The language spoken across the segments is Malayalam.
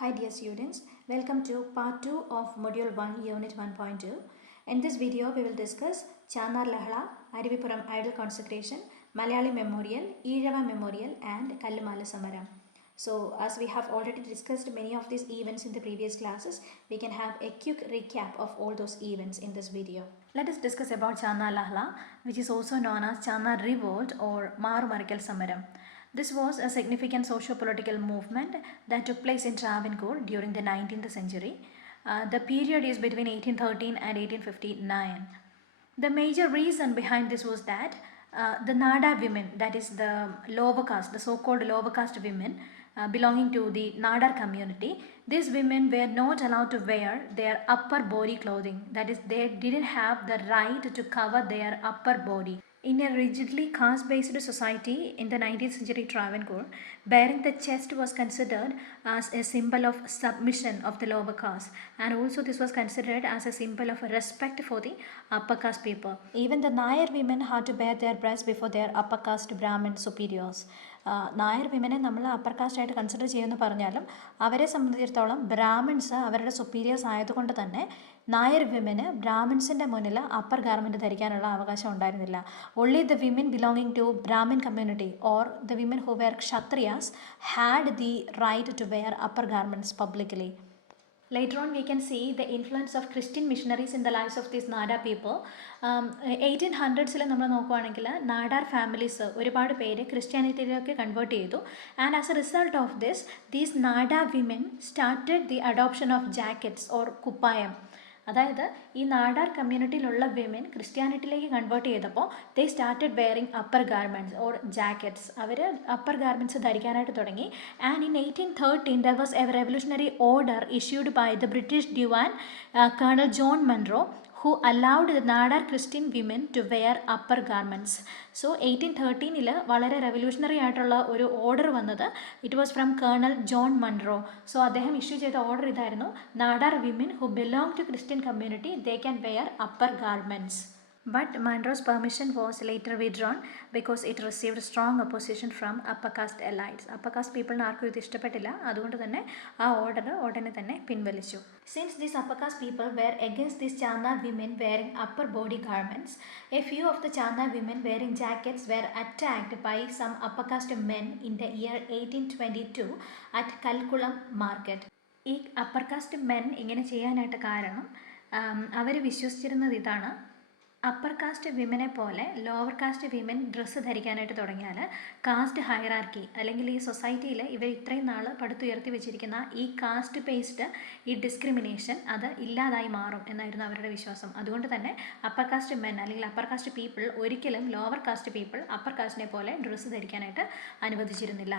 Hi dear students, welcome to part 2 of module 1 unit 1.2. In this video we will discuss Chanar Lahla, Arivipuram Idol Consecration, Malayali Memorial, Eezhava Memorial and Kallumala Samaram. So as we have already discussed many of these events in the previous classes, we can have a quick recap of all those events in this video. Let us discuss about Chanar Lahla, which is also known as Chanar Revolt or Marumarikal Samaram. This was a significant socio-political movement that took place in Travancore during the 19th century. The period is between 1813 and 1859. The major reason behind this was that the Nada women, that is the lower caste, the so-called lower caste women belonging to the Nadar community, these women were not allowed to wear their upper body clothing. That is, they didn't have the right to cover their upper body. In a rigidly caste-based society in the 19th century Travancore, bearing the chest was considered as a symbol of submission of the lower caste, and also this was considered as a symbol of respect for the upper caste people. Even the Nair women had to bare their breasts before their upper caste Brahmin superiors. Nair വിമനെ നമ്മൾ അപ്പർ കാസ്റ്റ് ആയിട്ട് കൺസിഡർ ചെയ്യുമെന്ന് പറഞ്ഞാലും അവരെ സംബന്ധിച്ചിടത്തോളം ബ്രാഹ്മിൺസ് അവരുടെ സുപ്പീരിയേഴ്സ് ആയതുകൊണ്ട് തന്നെ നായർ വിമന് ബ്രാഹ്മിൺസിൻ്റെ മുന്നിൽ അപ്പർ ഗാർമെൻറ്റ് ധരിക്കാനുള്ള അവകാശം ഉണ്ടായിരുന്നില്ല. Only the women belonging to Brahmin community or the women who were Kshatriyas had the right to wear upper garments publicly. Later on we can see the influence of Christian missionaries in the lives of these Nada people. 1800s നമ്മൾ നോക്കുകയാണെങ്കിൽ നാടാർ ഫാമിലീസ് ഒരുപാട് പേര് ക്രിസ്ത്യാനിറ്റിയിലേക്ക് കൺവേർട്ട് ചെയ്തു. And as a result of this these Nadar women started the adoption of jackets or kuppayam. അതായത് ഈ നാടാർ കമ്മ്യൂണിറ്റിയിലുള്ള വിമൻ ക്രിസ്ത്യാനിറ്റിയിലേക്ക് കൺവേർട്ട് ചെയ്തപ്പോൾ they started wearing upper garments or jackets. അവർ അപ്പർ ഗാർമെൻറ്റ്സ് ധരിക്കാനായിട്ട് തുടങ്ങി. And in 1813 there was a revolutionary order issued by the British Diwan colonel John Munro who allowed the Nadar Christian women to wear upper garments. So 1813 വളരെ റെവല്യൂഷണറി ആയിട്ടുള്ള ഒരു ഓർഡർ വന്നത് it was from colonel John Munro. So അദ്ദേഹം ഇഷ്യൂ ചെയ്ത ഓർഡർ ഇതായിരുന്നു: Nadar women who belong to Christian community they can wear upper garments. But Monroe's permission was later withdrawn because it received strong opposition from upper caste elites. Upper caste people ആർക്കും ഇത് ഇഷ്ടപ്പെട്ടില്ല, അതുകൊണ്ട് തന്നെ ആ ഓർഡർ ഉടനെ തന്നെ പിൻവലിച്ചു. Since these upper caste people were against these Chandar women wearing upper body garments, a few of the Chandar women wearing jackets were attacked by some upper caste men in the year 1822 at Kalkulam market. ഈ അപ്പർ കാസ്റ്റ് മെൻ ഇങ്ങനെ ചെയ്യാനായിട്ട് കാരണം അവർ വിശ്വസിച്ചിരുന്നത് ഇതാണ്: അപ്പർ കാസ്റ്റ് വിമനെ പോലെ ലോവർ കാസ്റ്റ് വിമൻ ഡ്രസ്സ് ധരിക്കാനായിട്ട് തുടങ്ങിയാൽ കാസ്റ്റ് ഹൈറാർക്കി അല്ലെങ്കിൽ ഈ സൊസൈറ്റിയിൽ ഇവർ ഇത്രയും നാൾ പടുത്തുയർത്തി വെച്ചിരിക്കുന്ന ഈ കാസ്റ്റ് ബേസ്ഡ് ഈ ഡിസ്ക്രിമിനേഷൻ അത് ഇല്ലാതായി മാറും എന്നായിരുന്നു അവരുടെ വിശ്വാസം. അതുകൊണ്ട് തന്നെ അപ്പർ കാസ്റ്റ് മെൻ അല്ലെങ്കിൽ അപ്പർ കാസ്റ്റ് പീപ്പിൾ ഒരിക്കലും ലോവർ കാസ്റ്റ് പീപ്പിൾ അപ്പർ കാസ്റ്റിനെ പോലെ ഡ്രസ്സ് ധരിക്കാനായിട്ട് അനുവദിച്ചിരുന്നില്ല.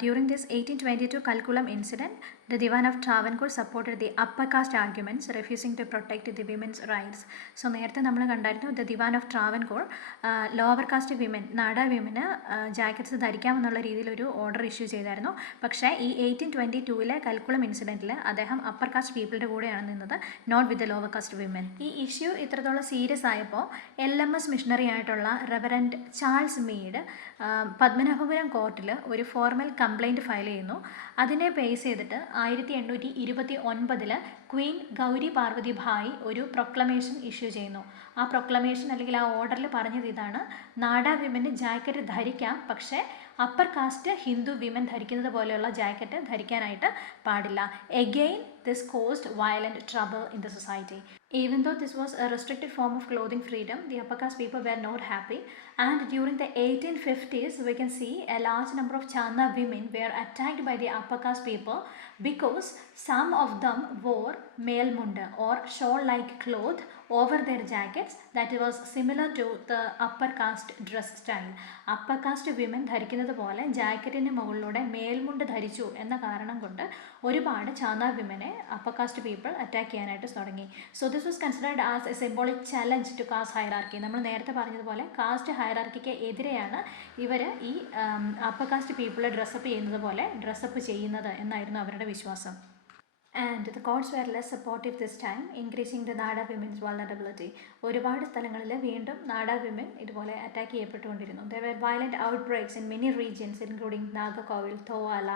During this 1822 Kalkulam incident, the Divan of Travancore supported the upper caste arguments, refusing to protect the women's rights. So നേരത്തെ നമ്മൾ കണ്ടായിരുന്നു the Divan of Travancore lower caste women Nadar വിമന് ജാക്കറ്റ്സ് ധരിക്കാമെന്നുള്ള രീതിയിലൊരു ഓർഡർ ഇഷ്യൂ ചെയ്തായിരുന്നു. പക്ഷേ ഈ 1822 കൽക്കുളം ഇൻസിഡൻറ്റിൽ അദ്ദേഹം അപ്പർ കാസ്റ്റ് പീപ്പിളുടെ കൂടെയാണ് നിന്നത്, not with the lower caste women. ഈ ഇഷ്യൂ ഇത്രത്തോളം സീരിയസ് ആയപ്പോൾ LMS മിഷണറി ആയിട്ടുള്ള റെവറൻഡ് ചാൾസ് മീഡ് പത്മനാഭപുരം കോർട്ടിൽ ഒരു ഫോർമൽ കംപ്ലൈൻറ്റ് ഫയൽ ചെയ്യുന്നു. അതിനെ ബേസ് ചെയ്തിട്ട് 1829 ക്വീൻ ഗൗരി പാർവതി ഭായ് ഒരു പ്രൊക്ലമേഷൻ ഇഷ്യൂ ചെയ്യുന്നു. ആ പ്രൊക്ലമേഷൻ അല്ലെങ്കിൽ ആ ഓർഡറിൽ പറഞ്ഞത് ഇതാണ്: നാടാ വിമന് ജാക്കറ്റ് ധരിക്കാം, പക്ഷേ അപ്പർ കാസ്റ്റ് ഹിന്ദു വിമൻ ധരിക്കുന്നത് പോലെയുള്ള ജാക്കറ്റ് ധരിക്കാനായിട്ട് പാടില്ല. Again this caused violent trouble in the society. Even though this was a restricted form of clothing freedom, the upper caste people were not happy, and during the 1850s we can see a large number of Chanda women were attacked by the upper caste people because some of them wore male munda or shawl like cloth over their jackets that was similar to the upper caste dress style. upper caste women ധരിക്കുന്നത് പോലെ ജാക്കറ്റിന് മുകളിലൂടെ മേൽമുണ്ട് ധരിച്ചു എന്ന കാരണം കൊണ്ട് ഒരുപാട് ചാന്ത വിമനെ upper caste people അറ്റാക്ക് ചെയ്യാനായിട്ട് തുടങ്ങി. So this was considered as a symbolic challenge to caste hierarchy. നമ്മൾ നേരത്തെ പറഞ്ഞതുപോലെ കാസ്റ്റ് ഹൈറാർക്കിക്ക് എതിരെയാണ് ഇവർ ഈ upper caste people ഡ്രസ്സപ്പ് ചെയ്യുന്നത് പോലെ ഡ്രസ്സപ്പ് ചെയ്യുന്നത് എന്നായിരുന്നു അവരുടെ വിശ്വാസം. And the courts were less supportive this time, increasing the Nada women's vulnerability. ഒരുപാട് സ്ഥലങ്ങളിൽ വീണ്ടും നാടാ വിമൻ ഇതുപോലെ അറ്റാക്ക് ചെയ്യപ്പെട്ടുകൊണ്ടിരുന്നു. There were violent outbreaks in many regions including Nagercoil, Thovala,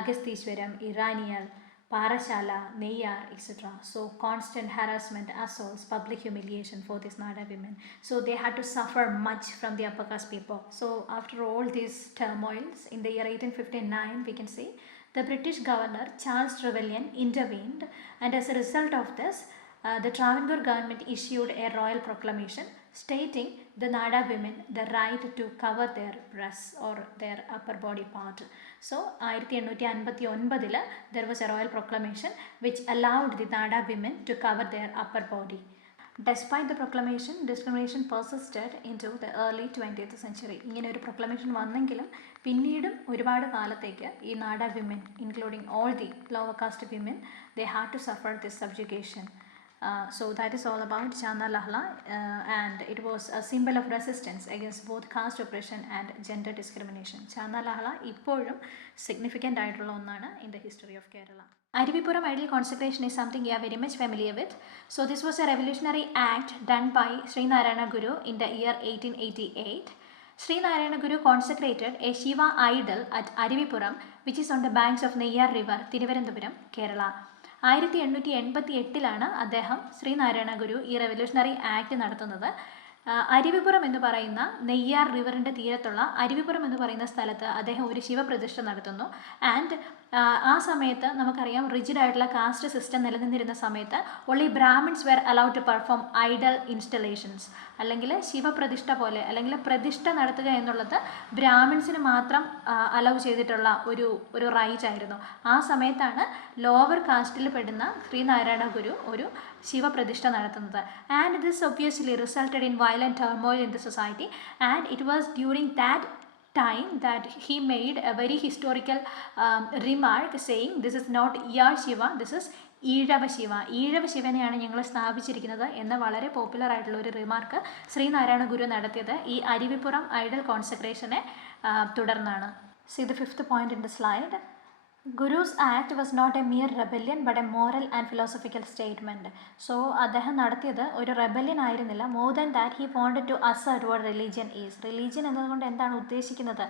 Agastheeswaram, Eraniel, Parashala, Neyyar, etc. So constant harassment, assaults, public humiliation for these Nada women. So they had to suffer much from the upper caste people. So after all these turmoils, in the year 1859, we can see the British governor Charles Trevelyan intervened, and as a result of this, the Travancore government issued a royal proclamation stating the Nada women the right to cover their breasts or their upper body part. So 1859 there was a royal proclamation which allowed the Nada women to cover their upper body. Despite the proclamation, discrimination persisted into the early 20th century. ഇങ്ങനെ ഒരു പ്രൊക്ലമേഷൻ വന്നെങ്കിലും പിന്നീടും ഒരുപാട് കാലത്തേക്ക് ഈ Nadar women, including all the lower caste women, they had to suffer this subjugation. So that is all about Chana Lahla, and it was a symbol of resistance against both caste oppression and gender discrimination. Chana Lahla ഇപ്പോഴും significant ആയിട്ടുള്ള ഒന്നാണ് in the history of Kerala. Arivipuram Idol consecration is something you are very much familiar with. So this was a revolutionary act done by Sri Narayana Guru in the year 1888. Sri Narayana Guru consecrated a Shiva idol at Arivipuram, which is on the banks of Neyyar River, Thiruvananthapuram, Kerala. 1888 അദ്ദേഹം ശ്രീനാരായണ ഗുരു ഈ റെവല്യൂഷണറി ആക്ട് നടത്തുന്നത്. അരുവിപ്പുറം എന്ന് പറയുന്ന നെയ്യാർ റിവറിൻ്റെ തീരത്തുള്ള അരുവിപ്പുറം എന്ന് പറയുന്ന സ്ഥലത്ത് അദ്ദേഹം ഒരു ശിവപ്രതിഷ്ഠ നടത്തുന്നു. ആൻഡ് ആ സമയത്ത് നമുക്കറിയാം റിജിഡ് ആയിട്ടുള്ള കാസ്റ്റ് സിസ്റ്റം നിലനിന്നിരുന്ന സമയത്ത് only Brahmins were allowed to perform idol installations, അല്ലെങ്കിൽ ശിവപ്രതിഷ്ഠ പോലെ അല്ലെങ്കിൽ പ്രതിഷ്ഠ നടത്തുക എന്നുള്ളത് ബ്രാഹ്മിൻസിന് മാത്രം അലൗ ചെയ്തിട്ടുള്ള ഒരു റൈറ്റ് ആയിരുന്നു. ആ സമയത്താണ് ലോവർ കാസ്റ്റിൽ പെടുന്ന ശ്രീനാരായണ ഗുരു ഒരു ശിവപ്രതിഷ്ഠ നടത്തുന്നത്. And this obviously resulted in violent turmoil in the society, and it was during that time that he made a very historical remark saying this is not Yar Shiva, this is Ezhava Shiva, Ezhava ശിവനെയാണ് ഞങ്ങൾ സ്ഥാപിച്ചിരിക്കുന്നത് എന്ന വളരെ പോപ്പുലർ ആയിട്ടുള്ള ഒരു റിമാർക്ക് ശ്രീനാരായണ ഗുരു നടത്തിയത് ഈ അരുവിപ്പുറം ഐഡൽ കോൺസെക്രേഷനെ തുടർന്നാണ്. See the fifth point in the slide. Guru's act was not a mere rebellion but a moral and philosophical statement. So അദ്ദേഹം നടത്തിയത് ഒരു റെബല്യൻ ആയിരുന്നില്ല. More than that he wanted to assert what religion is. Religion എന്നതുകൊണ്ട് എന്താണ് ഉദ്ദേശിക്കുന്നത്,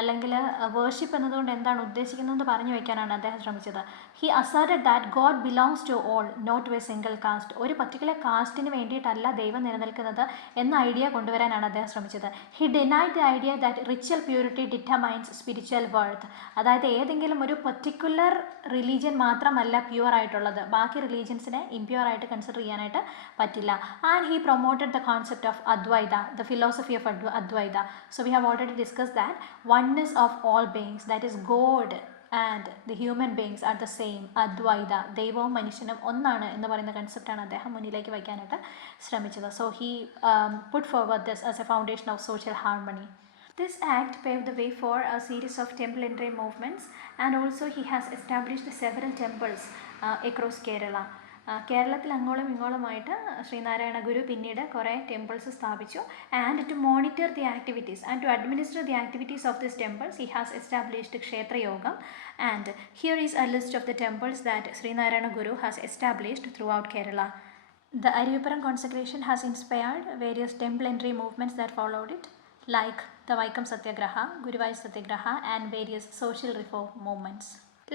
അല്ലെങ്കിൽ വേർഷിപ്പ് എന്നതുകൊണ്ട് എന്താണ് ഉദ്ദേശിക്കുന്നതെന്ന് പറഞ്ഞു വയ്ക്കാനാണ് അദ്ദേഹം ശ്രമിച്ചത്. He asserted that god belongs to all, not to a single caste. ഒരു പർട്ടിക്കുലർ കാസ്റ്റിന് വേണ്ടിയിട്ടല്ല ദൈവം നിലനിൽക്കുന്നത് എന്ന ഐഡിയ കൊണ്ടുവരാനാണ് അദ്ദേഹം ശ്രമിച്ചത്. He denied the idea that ritual purity determines spiritual worth. അതായത് ഏതെങ്കിലും ഒരു പർട്ടിക്കുലർ റിലീജിയൻ മാത്രമല്ല പ്യുവർ ആയിട്ടുള്ളത്, ബാക്കി റിലീജിയൻസിനെ ഇംപ്യുവർ ആയിട്ട് കൺസിഡർ ചെയ്യാനായിട്ട് പറ്റില്ല. And he promoted the concept of Adwaita, the philosophy of Adwaita. So we have already discuss that oneness of all beings, that is God and the human beings are the same. അദ്വൈത, ദൈവവും മനുഷ്യനും ഒന്നാണ് എന്ന് പറയുന്ന കൺസെപ്റ്റാണ് അദ്ദേഹം മുന്നിലേക്ക് വയ്ക്കാനായിട്ട് ശ്രമിച്ചത്. So he put forward this as a foundation of social harmony. This act paved the way for a series of temple entry movements, and also he has established several temples across Kerala. കേരളത്തിൽ അങ്ങോളം ഇങ്ങോളമായിട്ട് ശ്രീനാരായണ ഗുരു പിന്നീട് കുറേ ടെമ്പിൾസ് സ്ഥാപിച്ചു. And to monitor the activities and to administer the activities of this temples he has established Kshetrayogam. And here is a list of the temples that Sreenarayana Guru has established throughout Kerala. The Arivipuram consecration has inspired various temple entry movements that followed it, like the Vaikam Satyagraha, Guruvayur Satyagraha, and various social reform movements.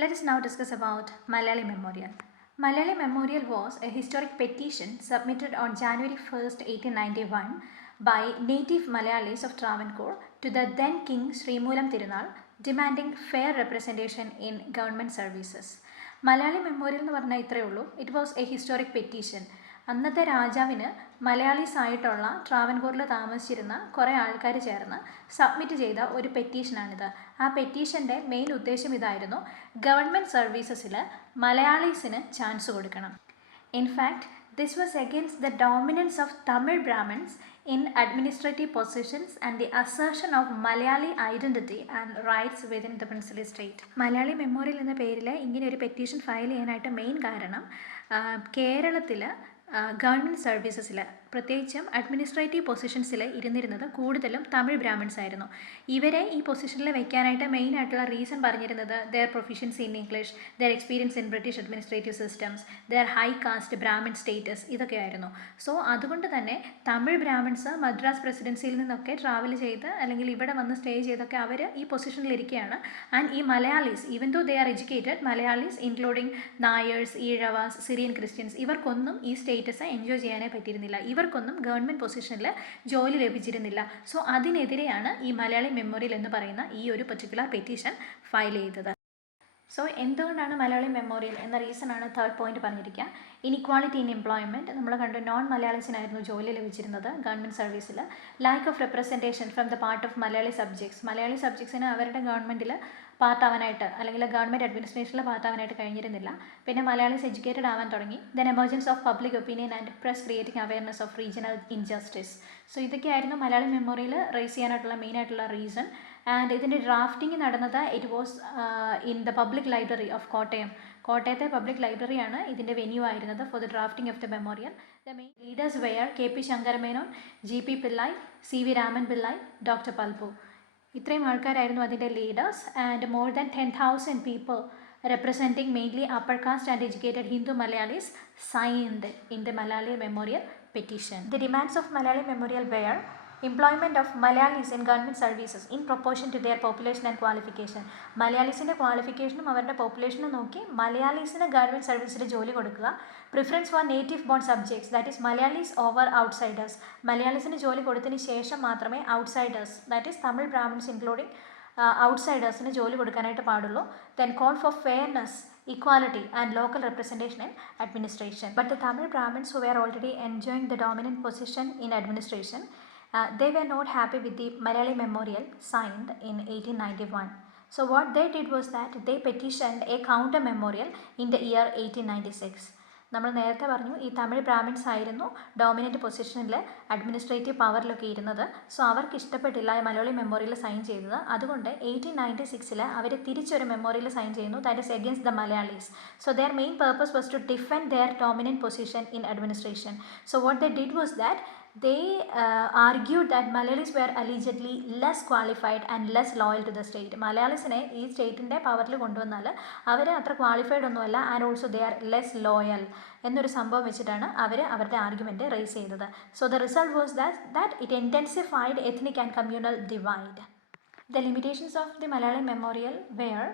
Let us now discuss about Malayali Memorial. Malayali Memorial was a historic petition submitted on January 1st, 1891 by native Malayalis of Travancore to the then King Srimulam Tirunal, demanding fair representation in government services. Malayali Memorial എന്ന് പറഞ്ഞാൽ ഇത്രയേ ഉള്ളൂ. It was A historic petition. അന്നത്തെ രാജാവിന് മലയാളീസ് ആയിട്ടുള്ള ട്രാവൻകൂറിൽ താമസിച്ചിരുന്ന കുറേ ആൾക്കാർ ചേർന്ന് സബ്മിറ്റ് ചെയ്ത ഒരു പെറ്റീഷനാണിത്. ആ പെറ്റീഷൻ്റെ മെയിൻ ഉദ്ദേശം ഇതായിരുന്നു: ഗവൺമെൻറ് സർവീസസിൽ മലയാളീസിന് ചാൻസ് കൊടുക്കണം. In fact this was against the dominance of Tamil Brahmins in administrative positions and the assertion of Malayali identity and rights within the princely state. Malayali memorial എന്ന പേരിൽ ഇങ്ങനെ ഒരു പെറ്റീഷൻ ഫയൽ ചെയ്യാനായിട്ട് മെയിൻ കാരണം കേരളത്തിൽ ഗവൺമെൻറ് സർവീസസിൽ പ്രത്യേകിച്ചും അഡ്മിനിസ്ട്രേറ്റീവ് പൊസിഷൻസിൽ ഇരുന്നിരുന്നത് കൂടുതലും തമിഴ് ബ്രാഹ്മിൺസ് ആയിരുന്നു. ഇവരെ ഈ പൊസിഷനിൽ വെക്കാനായിട്ട് മെയിനായിട്ടുള്ള റീസൺ പറഞ്ഞിരുന്നത് their proficiency in English, their experience in British administrative systems, their high caste Brahmin status, ഇതൊക്കെയായിരുന്നു. സോ അതുകൊണ്ട് തന്നെ തമിഴ് ബ്രാഹ്മിൺസ് മദ്രാസ് പ്രസിഡൻസിയിൽ നിന്നൊക്കെ ട്രാവൽ ചെയ്ത് അല്ലെങ്കിൽ ഇവിടെ വന്ന് സ്റ്റേ ചെയ്തൊക്കെ അവർ ഈ പൊസിഷനിലിരിക്കുകയാണ്. ആൻഡ് ഈ Malayalis, even though they are educated, Malayalis including Nairs, Ezhavas, Syrian Christians, ഇവർക്കൊന്നും ഈ സ്റ്റേറ്റസ് എൻജോയ് ചെയ്യാനേ പറ്റിയിരുന്നില്ല. ഇവർക്കൊന്നും ഗവൺമെൻറ് പൊസിഷനിൽ ജോലി ലഭിച്ചിരുന്നില്ല. സോ അതിനെതിരെയാണ് ഈ മലയാളി മെമ്മോറിയൽ എന്ന് പറയുന്ന ഈ ഒരു പർട്ടിക്കുലർ പെറ്റീഷൻ ഫയൽ ചെയ്തത്. സോ എന്തുകൊണ്ടാണ് മലയാളി മെമ്മോറിയൽ എന്ന റീസണാണ് തേർഡ് പോയിന്റ് പറഞ്ഞിരിക്കുക. ഇനിക്വാളിറ്റി ഇൻ എംപ്ലോയ്മെൻറ്റ്, നമ്മൾ കണ്ടു നോൺ മലയാളീസിനായിരുന്നു ജോലി ലഭിച്ചിരുന്നത് ഗവൺമെൻറ് സർവീസിൽ. Lack of representation from the part of Malayali subjects, Malayali സബ്ജക്ട്സിന് അവരുടെ ഗവൺമെൻറ്റിൽ പാർട്ടാവാനായിട്ട് അല്ലെങ്കിൽ ഗവൺമെൻറ് അഡ്മിനിസ്ട്രേഷനിൽ പാർട്ടാവാനായിട്ട് കഴിഞ്ഞിരുന്നില്ല. പിന്നെ മലയാളീസ് എഡ്യൂക്കേറ്റഡ് ആവാൻ തുടങ്ങി. Then emergence of public opinion and press creating awareness of regional injustice. So ഇതൊക്കെയായിരുന്നു മലയാളി മെമ്മോറിയൽ റേസ് ചെയ്യാനായിട്ടുള്ള മെയിനായിട്ടുള്ള റീസൺ. ആൻഡ് ഇതിൻ്റെ ഡ്രാഫ്റ്റിംഗ് നടന്നത് it was in the public library of Kottayam. കോട്ടയത്തെ പബ്ലിക് ലൈബ്രറിയാണ് ഇതിൻ്റെ വെന്യൂ ആയിരുന്നത് for the drafting of the memorial. The main leaders were KP Sankara Menon, GP Pillai, CV Raman Pillai, doctor Palpu. ഇത്രയും ആൾക്കാരായിരുന്നു അതിൻ്റെ leaders. And more than 10,000 people representing mainly upper caste and educated Hindu Malayalis signed in the Malayali Memorial petition. The demands of Malayali Memorial were employment of Malayalis in government services in proportion to their population and qualification. മലയാളീസിൻ്റെ ക്വാളിഫിക്കേഷനും അവരുടെ പോപ്പുലേഷനും നോക്കി മലയാളീസിന് ഗവൺമെൻറ് സർവീസിൽ ജോലി കൊടുക്കുക. Preference for native born subjects, that is Malayalis over outsiders. മലയാളീസിന് ജോലി കൊടുത്തതിന് ശേഷം മാത്രമേ outsiders, that is Tamil Brahmins including ഔട്ട്സൈഡേഴ്സിന് ജോലി കൊടുക്കാനായിട്ട് പാടുള്ളൂ. Then call for fairness, equality and local representation in administration. But the Tamil Brahmins who were already enjoying the dominant position in administration, they were not happy with the Malayali Memorial signed in 1891. So what they did was that they petitioned a counter memorial in the year 1896. നമ്മൾ നേരത്തെ പറഞ്ഞു ഈ തമിഴ് ബ്രാഹ്മിൺസ് ആയിരുന്നു ഡോമിനൻറ്റ് പൊസിഷനിൽ അഡ്മിനിസ്ട്രേറ്റീവ് പവറിലൊക്കെ ഇരുന്നത്. സോ അവർക്ക് ഇഷ്ടപ്പെട്ടില്ല ഈ മലയാളി മെമ്മോറിയൽ സൈൻ ചെയ്തത്. അതുകൊണ്ട് 1896 അവർ തിരിച്ചൊരു മെമ്മോറിയൽ സൈൻ ചെയ്യുന്നു, that is against the Malayalis. So their main purpose was to defend their dominant position in administration. So what they did was that they argued that Malayalis were allegedly less qualified and less loyal to the state. മലയാളീസിനെ ഈ സ്റ്റേറ്റിൻ്റെ പവറിൽ കൊണ്ടുവന്നാൽ അവർ അത്ര ക്വാളിഫൈഡ് ഒന്നുമല്ല, and also they are less loyal എന്നൊരു സംഭവം വെച്ചിട്ടാണ് അവർ അവരുടെ ആർഗ്യുമെൻറ്റ് റേസ് ചെയ്തത്. So the result was that it intensified ethnic and communal divide. The limitations of the Malayali memorial were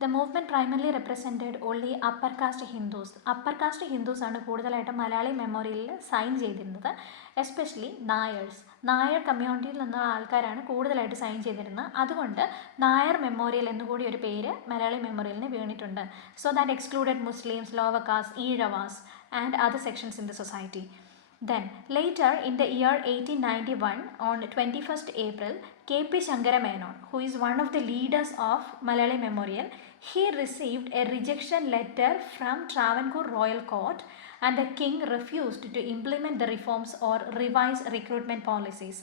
the movement primarily represented only upper caste Hindus. upper caste Hindus ആണ് കൂടുതലായിട്ടും മലയാളി മെമ്മോറിയലിൽ സൈൻ ചെയ്തിരുന്നത്, എസ്പെഷ്യലി നായേഴ്സ്. നായർ കമ്മ്യൂണിറ്റിയിൽ നിന്നുള്ള ആൾക്കാരാണ് കൂടുതലായിട്ട് സൈൻ ചെയ്തിരുന്നത്. അതുകൊണ്ട് നായർ മെമ്മോറിയൽ എന്നുകൂടി ഒരു പേര് മലയാളി മെമ്മോറിയലിന് വീണിട്ടുണ്ട്. So that excluded Muslims, lower caste, Ezhavas and other sections in the society. Then later in the year 1891, on 21st April, KP Shankaramenon, who is one of the leaders of Malayali Memorial, he received a rejection letter from Travancore Royal Court, and the king refused to implement the reforms or revise recruitment policies.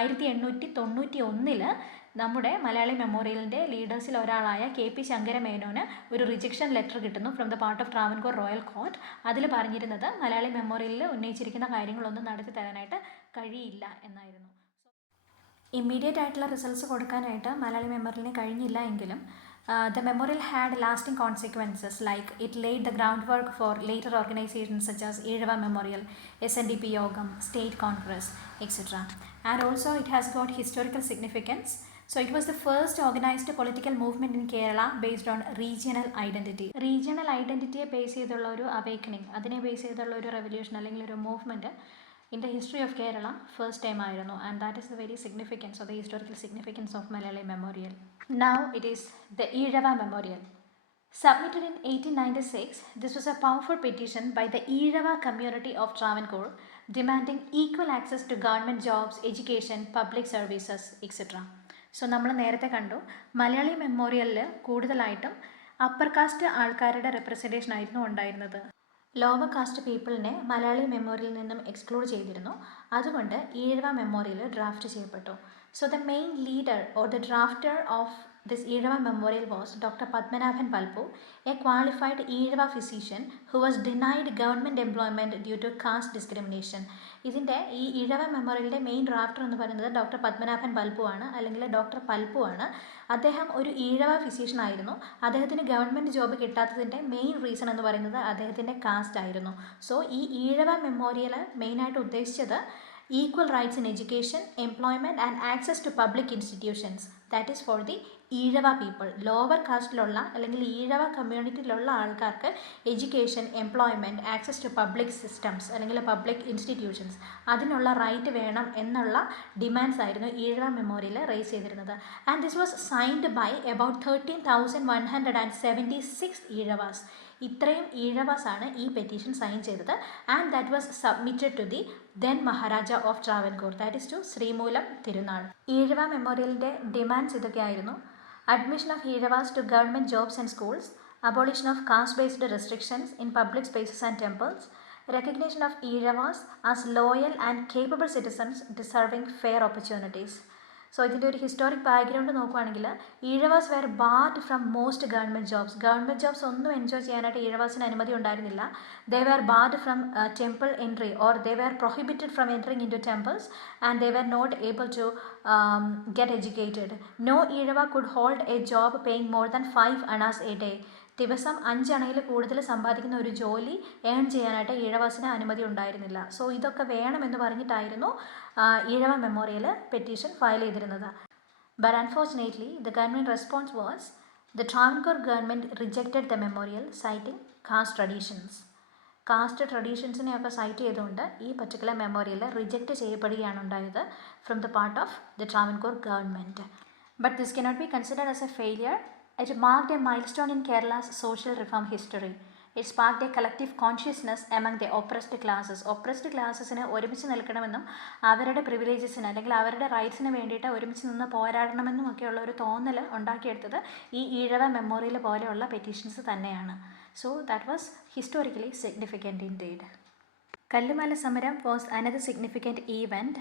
1891 നമ്മുടെ മലയാളി മെമ്മോറിയലിൻ്റെ ലീഡേഴ്സിൽ ഒരാളായ KP ശങ്കരമേനോന് ഒരു റിജക്ഷൻ ലെറ്റർ കിട്ടുന്നു from the part of Travancore royal court. അതിൽ പറഞ്ഞിരുന്നത് മലയാളി മെമ്മോറിയലിൽ ഉന്നയിച്ചിരിക്കുന്ന കാര്യങ്ങളൊന്നും നടത്തി തരാനായിട്ട് കഴിയില്ല എന്നായിരുന്നു. ഇമ്മീഡിയറ്റ് ആയിട്ടുള്ള റിസൾട്ട്സ് കൊടുക്കാനായിട്ട് മലയാളി മെമ്മോറിയലിന് കഴിഞ്ഞില്ല എങ്കിലും the memorial had lasting consequences, like it laid the groundwork for later organizations such as Ezhava Memorial, SNDP Yogam, State Congress, etc. And also it has got historical significance. So it was the first organized political movement in Kerala based on regional identity. Regional identity base ചെയ്തുള്ള ഒരു അവേക്കനിങ്, അതിനെ ബേസ് ചെയ്തുള്ള ഒരു റെവല്യൂഷൻ അല്ലെങ്കിൽ ഒരു movement in the history of Kerala first time ആയിരുന്നു. And that is the very significance or the historical significance of Malayali Memorial. Now it is the Ezhava Memorial. Submitted in 1896, this was a powerful petition by the Ezhava community of Travancore demanding equal access to government jobs, education, public services, etc. So നമ്മൾ നേരത്തെ കണ്ടു മലയാളി മെമ്മോറിയലിൽ കൂടുതലായിട്ടും അപ്പർ കാസ്റ്റ് ആൾക്കാരുടെ റെപ്രസെൻറ്റേഷൻ ആയിരുന്നു ഉണ്ടായിരുന്നത്. ലോവർ കാസ്റ്റ് പീപ്പിളിനെ മലയാളി മെമ്മോറിയലിൽ നിന്നും എക്സ്ക്ലൂഡ് ചെയ്തിരുന്നു. അതുകൊണ്ട് ഈഴവ മെമ്മോറിയൽ ഡ്രാഫ്റ്റ് ചെയ്യപ്പെട്ടു. So the main leader or the drafter of this Eezhava memorial was Dr. Padmanabhan Palpu, a qualified Eezhava physician who was denied government employment due to caste discrimination. ഇതിൻ്റെ ഈ ഈഴവ മെമ്മോറിയലിൻ്റെ മെയിൻ ഡ്രാഫ്റ്റർ എന്ന് പറയുന്നത് ഡോക്ടർ പത്മനാഭൻ പൽപ്പു ആണ്, അല്ലെങ്കിൽ ഡോക്ടർ പൽപ്പു ആണ്. അദ്ദേഹം ഒരു ഈഴവ ഫിസിഷ്യൻ ആയിരുന്നു. അദ്ദേഹത്തിന് ഗവൺമെൻറ് ജോബ് കിട്ടാത്തതിൻ്റെ മെയിൻ റീസൺ എന്ന് പറയുന്നത് അദ്ദേഹത്തിൻ്റെ കാസ്റ്റ് ആയിരുന്നു. സോ ഈ ഈഴവ മെമ്മോറിയൽ മെയിനായിട്ട് ഉദ്ദേശിച്ചത് equal rights in education, employment and access to public institutions. That is for the Ezhava people, lower കാസ്റ്റിലുള്ള അല്ലെങ്കിൽ ഈഴവ കമ്മ്യൂണിറ്റിയിലുള്ള ആൾക്കാർക്ക് education, employment, access to public systems അല്ലെങ്കിൽ പബ്ലിക് ഇൻസ്റ്റിറ്റ്യൂഷൻസ്, അതിനുള്ള റൈറ്റ് വേണം എന്നുള്ള ഡിമാൻഡ്സ് ആയിരുന്നു ഈഴവ മെമ്മോറിയൽ റേസ് ചെയ്തിരുന്നത്. And this was signed by about 13,176 Ezhavas. ഇത്രയും ഈഴവാസാണ് ഈ പെറ്റീഷൻ സൈൻ ചെയ്തത്. And that was submitted to the then Maharaja of Travancore, that is to Sreemoolam Thirunal. Ezhava മെമ്മോറിയലിൻ്റെ ഡിമാൻഡ്സ് ഇതൊക്കെയായിരുന്നു: admission of Eezhavas to government jobs and schools, abolition of caste-based restrictions in public spaces and temples, recognition of Eezhavas as loyal and capable citizens deserving fair opportunities. So ഇതിൻ്റെ ഒരു ഹിസ്റ്റോറിക് ബാക്ക്ഗ്രൗണ്ട് നോക്കുകയാണെങ്കിൽ Ezhavas were barred from most government jobs. Government jobs ഒന്നും എൻജോയ് ചെയ്യാനായിട്ട് ഈഴവാസിന് അനുമതി ഉണ്ടായിരുന്നില്ല. They were barred from temple entry or they were prohibited from entering in to temples and they were not able to get educated. No Eezhava could hold a job paying more than 5 annas a day. ദിവസം 5 അണയിൽ കൂടുതൽ സമ്പാദിക്കുന്ന ഒരു ജോലി ഏൺ ചെയ്യാനായിട്ട് ഈഴവാസിന് അനുമതി ഉണ്ടായിരുന്നില്ല. സോ ഇതൊക്കെ വേണമെന്ന് പറഞ്ഞിട്ടായിരുന്നു ഈഴവ മെമ്മോറിയൽ പെറ്റീഷൻ ഫയൽ ചെയ്തിരുന്നത്. But unfortunately the government response was the Travancore government rejected the memorial citing caste traditions. Caste ട്രഡീഷൻസിനെയൊക്കെ സൈറ്റ് ചെയ്തുകൊണ്ട് ഈ പർട്ടിക്കുലർ മെമ്മോറിയൽ റിജക്റ്റ് ചെയ്യപ്പെടുകയാണ് ഉണ്ടായത് from the part of the Travancore government. But this cannot be considered as a failure. It marked a milestone in Kerala's social reform history. It sparked a collective consciousness among the oppressed classes. Oppressed ക്ലാസ്സസിന് ഒരുമിച്ച് നിൽക്കണമെന്നും അവരുടെ പ്രിവിലേജസിന് അല്ലെങ്കിൽ അവരുടെ റൈറ്റ്സിന് വേണ്ടിയിട്ട് ഒരുമിച്ച് നിന്ന് പോരാടണമെന്നും ഒക്കെയുള്ള ഒരു തോന്നൽ ഉണ്ടാക്കിയെടുത്തത് ഈ ഈഴവ മെമ്മോറിയൽ പോലെയുള്ള പെറ്റീഷൻസ് തന്നെയാണ്. So that was historically significant indeed. Kallumala സമരം was another significant event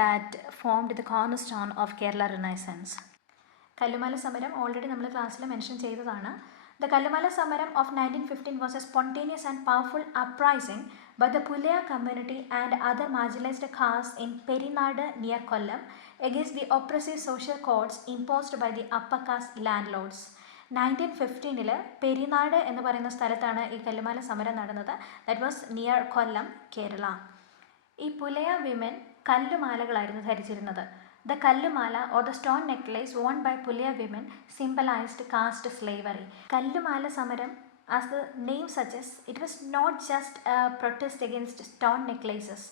that formed the cornerstone of Kerala renaissance. Kallumala സമരം ഓൾറെഡി നമ്മൾ ക്ലാസ്സിൽ മെൻഷൻ ചെയ്തതാണ്. ദ കല്ലുമാല സമരം of 1915 was a spontaneous and powerful uprising by the Pulaya community and other marginalised caste in Perinad near Kollam against the oppressive social codes imposed by the upper caste land lords. 1915 Perinad എന്ന് പറയുന്ന സ്ഥലത്താണ് ഈ കല്ലുമാല സമരം നടന്നത്. ദാറ്റ് വാസ് നിയർ കൊല്ലം, കേരള. ഈ പുലയ വിമൻ കല്ലുമാലകളായിരുന്നു ധരിച്ചിരുന്നത്. The Kallumala or the stone necklace worn by Pulya women symbolized caste slavery. Kallumala Samaram, as the name suggests, it was not just a protest against stone necklaces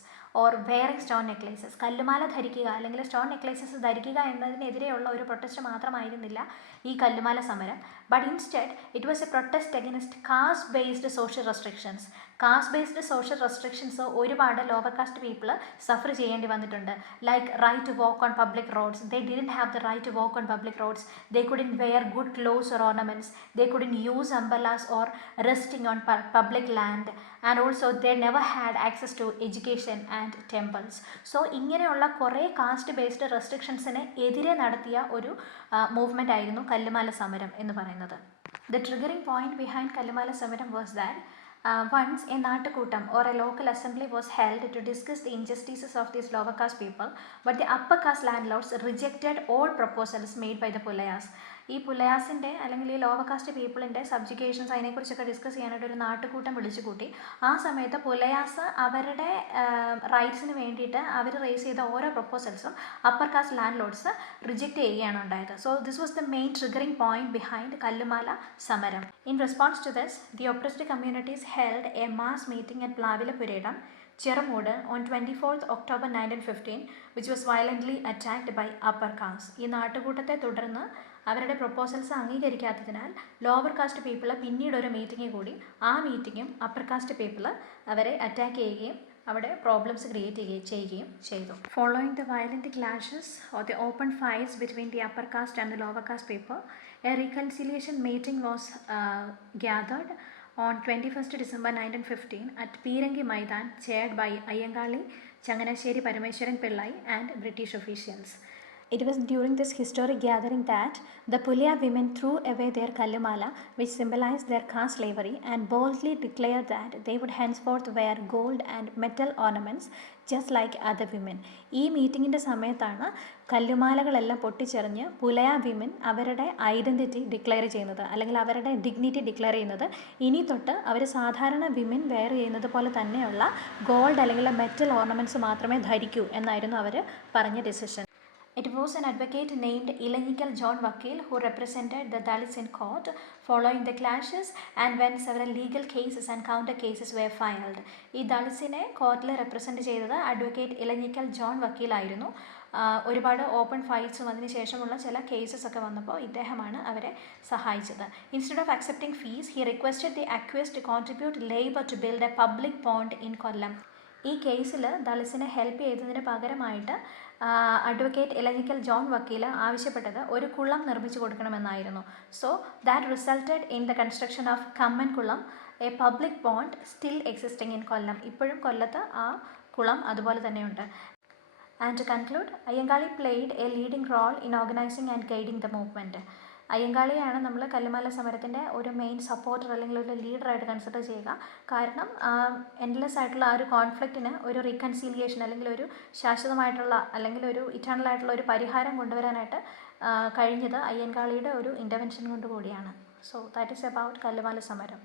or wearing stone necklaces. കല്ലുമാല ധരിക്കുക അല്ലെങ്കിൽ സ്റ്റോൺ നെക്ലേസസ് ധരിക്കുക എന്നതിനെതിരെയുള്ള ഒരു പ്രൊട്ടസ്റ്റ് മാത്രമായിരുന്നില്ല ഈ കല്ലുമാല സമരം. But instead it was a protest against caste based social restrictions. Caste based social restrictions ഒരുപാട് ലോവർ കാസ്റ്റ് പീപ്പിൾ സഫർ ചെയ്യേണ്ടി വന്നിട്ടുണ്ട്. Like right to walk on public roads. They didn't have the right to walk on public roads. They couldn't wear good clothes or ornaments. They couldn't use umbrellas or resting on public land. And also they never had access to education and temples. So ഇങ്ങനെയുള്ള കുറേ കാസ്റ്റ് ബേസ്ഡ് റെസ്ട്രിക്ഷൻസിന് എതിരെ നടത്തിയ ഒരു മൂവ്മെൻ്റ് ആയിരുന്നു കല്ലുമാല സമരം എന്ന് പറയുന്നത്. The triggering point behind Kallumala സമരം was that once a നാട്ടുകൂട്ടം or a local assembly was held to discuss the injustices of these lower caste people, but the upper caste landlords rejected all proposals made by the Pulayas. ഈ പുലയാസിൻ്റെ അല്ലെങ്കിൽ ഈ ലോവർ കാസ്റ്റ് പീപ്പിളിൻ്റെ സബ്ജുഗേഷൻസ് അതിനെക്കുറിച്ചൊക്കെ ഡിസ്കസ് ചെയ്യാനായിട്ട് ഒരു നാട്ടുകൂട്ടം വിളിച്ചു കൂട്ടി. ആ സമയത്ത് പുലയാസ് അവരുടെ റൈറ്റ്സിന് വേണ്ടിയിട്ട് അവർ റേസ് ചെയ്ത ഓരോ പ്രൊപ്പോസൽസും upper caste land lords reject ചെയ്യുകയാണ് ഉണ്ടായത്. So this was the main triggering point behind Kallumala സമരം. In response to this the oppressed communities held a mass meeting at Plavilapuredam, Cheramoodu on 24th October 1915, which was violently attacked by upper caste. ഈ നാട്ടുകൂട്ടത്തെ തുടർന്ന് അവരുടെ പ്രൊപ്പോസൽസ് അംഗീകരിക്കാത്തതിനാൽ ലോവർ കാസ്റ്റ് പീപ്പിൾ പിന്നീട് ഒരു മീറ്റിംഗ് കൂടി. ആ മീറ്റിങ്ങും അപ്പർ കാസ്റ്റ് പീപ്പിൾ അവരെ അറ്റാക്ക് ചെയ്യുകയും അവിടെ പ്രോബ്ലംസ് ക്രിയേറ്റ് ചെയ്യുകയും ചെയ്തു. Following the violent clashes or the open fights between the upper cast and the lower caste people, A reconciliation meeting was gathered on 21st December 1915 at Pirangi Maidan, chaired by Ayyangali, Changanasheri Parameswaran Pillai and British officials. It was during this historic gathering that the Pulia women threw away their Kallumala, which symbolized their caste slavery, and boldly declared that they would henceforth wear gold and metal ornaments just like other women. ഈ മീറ്റിങ്ങിൻ്റെ സമയത്താണ് കല്ലുമാലകളെല്ലാം പൊട്ടിച്ചെറിഞ്ഞ് പുലയ വിമൻ അവരുടെ ഐഡൻറ്റിറ്റി ഡിക്ലെയർ ചെയ്യുന്നത്, അല്ലെങ്കിൽ അവരുടെ ഡിഗ്നിറ്റി ഡിക്ലെയർ ചെയ്യുന്നത്. ഇനി തൊട്ട് അവർ സാധാരണ വിമൻ വെയർ ചെയ്യുന്നത് പോലെ തന്നെയുള്ള ഗോൾഡ് അല്ലെങ്കിൽ മെറ്റൽ ഓർണമെൻറ്റ്സ് മാത്രമേ ധരിക്കൂ എന്നായിരുന്നു അവർ പറഞ്ഞ decision. It was an advocate named Ilanikkal John Vakil who represented the Dalits in court following the clashes and when several legal cases and counter cases were filed. ഈ ദളിറ്റ്സിനെ കോർട്ടിൽ റെപ്രസെൻറ്റ് ചെയ്തത് അഡ്വക്കേറ്റ് ഇലഞ്ഞിക്കൽ ജോൺ വക്കീലായിരുന്നു. ഒരുപാട് ഓപ്പൺ ഫൈറ്റ്സും അതിനുശേഷമുള്ള ചില കേസസ് ഒക്കെ വന്നപ്പോൾ ഇദ്ദേഹമാണ് അവരെ സഹായിച്ചത്. Instead of accepting fees he requested the accused to contribute labour to build a public pond in Kollam. ഈ കേസിൽ ദളിറ്റ്സിനെ ഹെൽപ്പ് ചെയ്തതിന് പകരമായിട്ട് അഡ്വക്കേറ്റ് ഇലഞ്ഞിക്കൽ ജോൺ വക്കീൽ ആവശ്യപ്പെട്ടത് ഒരു കുളം നിർമ്മിച്ചു കൊടുക്കണമെന്നായിരുന്നു. So that resulted in the construction of common kulam, a public pond still existing in Kollam. ഇപ്പോഴും കൊല്ലത്ത് ആ കുളം അതുപോലെ തന്നെയുണ്ട്. And to conclude, Ayyangali played a leading role in organizing and guiding the movement. അയ്യങ്കാളിയാണ് നമ്മൾ കല്ലുമാല സമരത്തിൻ്റെ ഒരു മെയിൻ സപ്പോർട്ടർ അല്ലെങ്കിൽ ഒരു ലീഡറായിട്ട് കൺസിഡർ ചെയ്യുക. കാരണം എൻഡ്ലെസ് ആയിട്ടുള്ള ആ ഒരു കോൺഫ്ലിക്റ്റിന് ഒരു റീകൺസീലിയേഷൻ അല്ലെങ്കിൽ ഒരു ശാശ്വതമായിട്ടുള്ള അല്ലെങ്കിൽ ഒരു ഇറ്റേണൽ ആയിട്ടുള്ള ഒരു പരിഹാരം കൊണ്ടുവരാനായിട്ട് കഴിഞ്ഞത് അയ്യങ്കാളിയുടെ ഒരു ഇൻ്റർവെൻഷൻ കൊണ്ട് കൂടിയാണ്. സോ ദാറ്റ് ഈസ് അബൌട്ട് കല്ലുമാല സമരം.